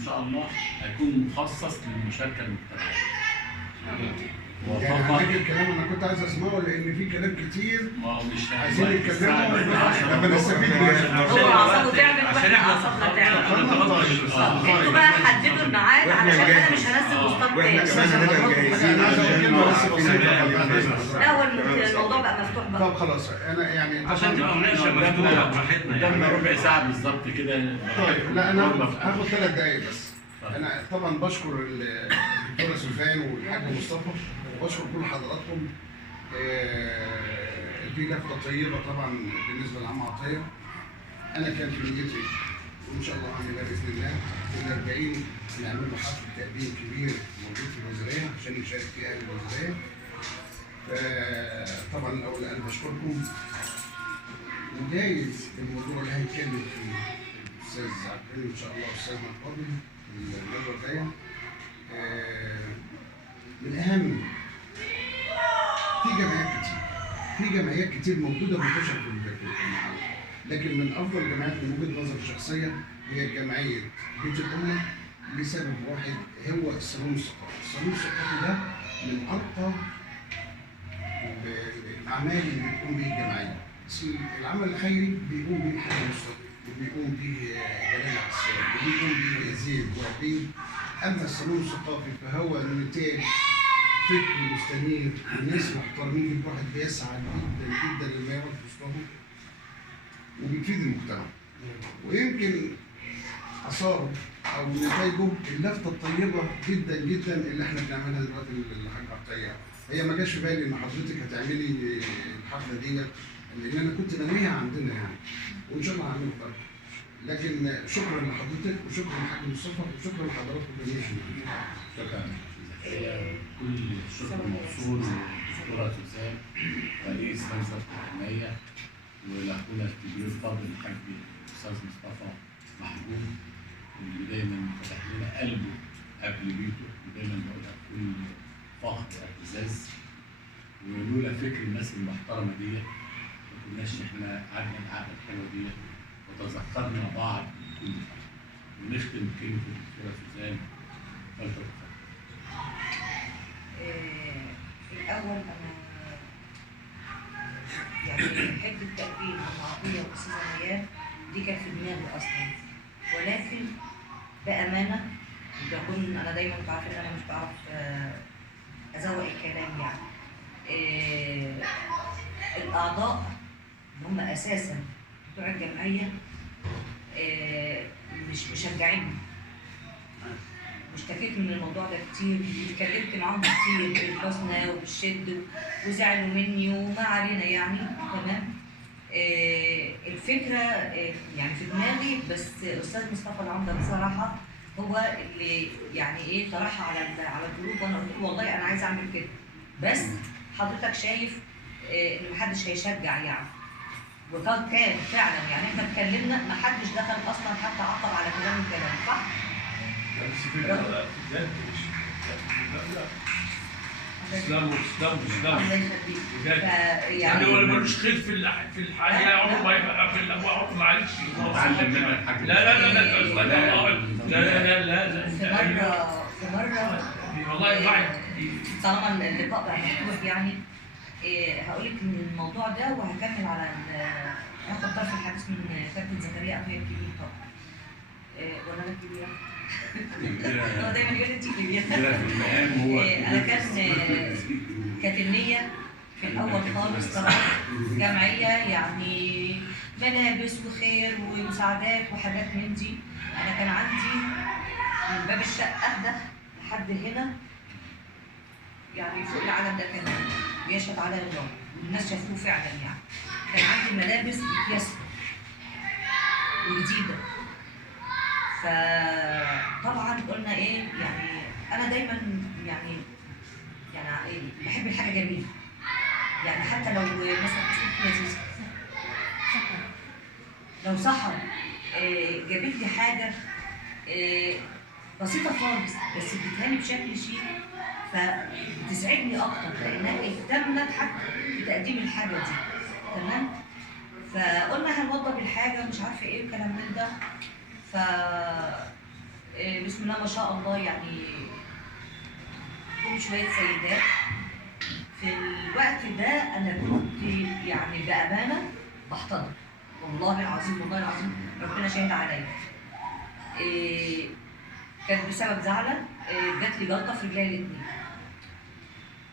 ان شاء الله هيكون مخصص للمشاركه المجتمعيه. يعني هنجي الكلام انا كنت عايز اسمعه لان في كلام كتير ما هو مش عايزين يتكلموا لما نستفيد هو اعصابه تعمل واحنا اعصابنا تعمل. انتوا بقى حددوا الميعاد علشان انا مش هنزل بوستات تاني. لا هو الموضوع بقى مفتوح بقى. طب خلاص انا يعني عشان تبقى مناقشه مفتوحه براحتنا يعني ربع ساعه بالظبط كده. طيب لا انا هاخد 3 دقايق بس. انا طبعا بشكر الدكتوره سوزان والحاج مصطفى وبشكر كل حضراتكم. دي لفته طيبه طبعا بالنسبه لعم عطيه. انا كان في نيتي وان شاء الله هعملها باذن الله ال 40 نعمل له حفل تقديم كبير موجود في الوزاريه عشان يشارك في اهل الوزاريه. طبعا الاول انا بشكركم وجايز الموضوع اللي هيتكلم فيه الاستاذ عبد ان شاء الله استاذنا الفاضل المره الجايه من اهم في جمعيات كتير موجوده منتشره في المحل، لكن من افضل الجمعيات من وجهه نظري الشخصيه هي جمعيه بيت الامه لسبب واحد هو الصالون الثقافي. الصالون الثقافي ده من اكثر الاعمال اللي بتقوم به الجمعيه. العمل الخيري بيقوم به الحاج مصطفى وبيقوم به جلال عسال وبيقوم به زيد وعبيد. اما الصالون الثقافي فهو نتاج فكر مستنير وناس محترمين. الواحد بيسعى جدا جدا لما يقعد في وسطهم وبيفيد المجتمع. ويمكن اثاره او نتائجه اللفته الطيبه جدا جدا اللي احنا بنعملها دلوقتي للحاج عطيه. هي ما جاش في بالي ان حضرتك هتعملي الحفله ديت لان انا كنت ناويها عندنا يعني وان شاء الله هعمله برضه. لكن شكرا لحضرتك وشكرا للحاج مصطفى وشكرا لحضراتكم جميعا. شكرا. كل الشكر موصول للدكتوره سوزان رئيس مجلس الحكوميه ولاخونا الكبير الفاضل الحاج الاستاذ مصطفى محجوب اللي دايما فتح لنا قلبه قبل بيته ودايما بقولها بكل فخر واعتزاز. ولولا فكر الناس المحترمه ديت ما كناش احنا قعدنا القعده الحلوه ديت وتذكرنا بعض بكل فخر. ونختم بكلمه الدكتوره سوزان فلتفضل. الأول أنا يعني حتة التقديم مع عطية وأستاذة ريان دي كانت في دماغي أصلا، ولكن بأمانة بكون أنا دايما بعرف إن أنا مش بعرف أزوق الكلام يعني. الأعضاء اللي هم أساسا بتوع الجمعية مش مشجعيني. واشتكيت من الموضوع ده كتير واتكلمت معاهم كتير بالحسنى وبالشد وزعلوا مني وما علينا يعني تمام. الفكره يعني في دماغي بس الاستاذ مصطفى العمده بصراحه هو اللي يعني ايه طرحها على الجروب وانا قلت له والله انا عايزه اعمل كده بس حضرتك شايف ان محدش هيشجع يعني. وكان فعلا يعني احنا اتكلمنا محدش دخل اصلا حتى عقب على كلام صح؟ اسلام يعني هو اللي ملوش خير في الحياه عمره ما يبقى في الابواب معلش اتعلم منك حاجه. لا في مره والله بعد طالما اللقاء بقى مفتوح يعني هقول لك ان الموضوع ده وهكمل على هاخد طرف الحديث من كابتن زكريا اخويا الكبير طبعا. ولا انا الكبيره؟ هو دايما يقول لي انت كبيره. انا كانت النيه في الاول خالص طبعا جمعيه يعني ملابس وخير ومساعدات وحاجات من دي. انا كان عندي من باب الشقه ده لحد هنا يعني فوق العالم ده كمان بيشهد على الله والناس شافوه فعلا يعني. كان عندي ملابس بتيسر وجديده. فطبعا قلنا ايه يعني انا دايما يعني بحب الحاجه جميله يعني حتى لو مثلا لذيذه لو سحر جابت لي حاجه بسيطه خالص بس اديتها لي بشكل شيك فبتسعدني اكتر لانها اهتمت حتى بتقديم الحاجه دي تمام. فقلنا هنوضب الحاجه مش عارفه ايه وكلام من ده. ف بسم الله ما شاء الله يعني كل شويه سيدات. في الوقت ده انا كنت يعني بامانه بحتضر، والله العظيم والله العظيم ربنا شاهد عليا. كانت بسبب زعلة جات لي جلطه في رجلي الاثنين.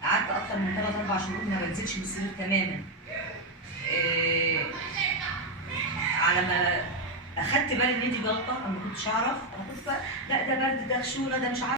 قعدت اكتر من 3-4 شهور ما بنزلش من السرير تماما. على ما اخدت بالي ان دي جلطه انا ما كنتش اعرف، انا كنت لا ده برد ده خشونه ده مش عارف